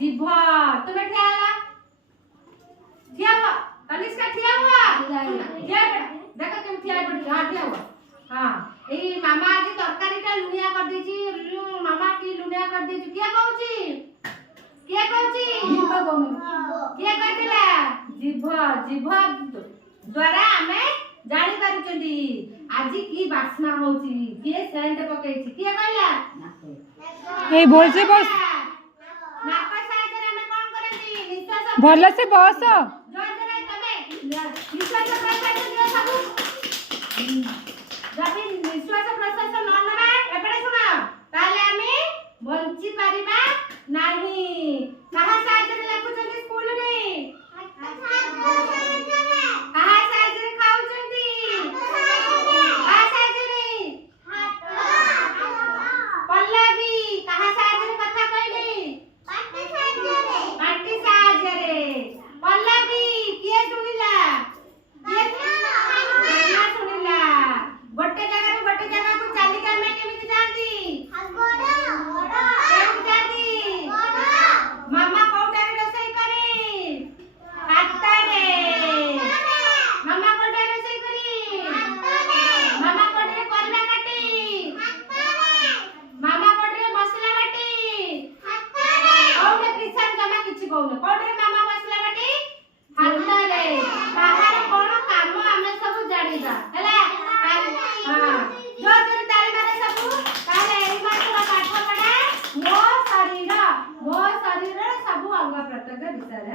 जीभ तुम्हें ठिया होला ठिया हुआ तनिष्का ठिया हुआ ठिया देखो तुम ठिया पड़ी हां ठिया हुआ हां ए मामा आज तरकारीटा लुनिया कर देची मामा की लुनिया कर देची किया कहूची जीभ कहू किया कहतिला जीभ द्वारा हमें जानी पारुचंदी आज की बास्ना होची किए सेंट पकेची किया कहला ए बोल से बस नाक साइजर हमें कोन करंती निश्वास भल से बस जोर जोर तमे निश्वास प्रश्वास दियो सब जबि निश्वास प्रश्वास न नबा एपडे सुना ताले हमें बंची परिबा नाही कहा साइजर लिखुचंदी स्कूल रे कहा साइजर खाउचंदी कहा साइजर पल्लवी कहा साइजर कथा कहली पाटी साइजर पल्लवी किए सुनिला किए ना सुनिला गोटे जगह को चालिका में केमिति जांती केमिति जांती मामा कोटारे रोसई करे हातारे मामा कोटारे रोसई करी मामा कोटारे परिबा काटी मामा कोटारे मसला बाटी कोने किसान जमा किछि कोने कोटारे मामा मसला बाटी हातारे बाहर कोन काम हमें सब जानिबा हैला हां जोर जोर ताली मारे सब ताले एई मासर पाठ पढा मो शरीर सब अंग प्रत्यंग विषय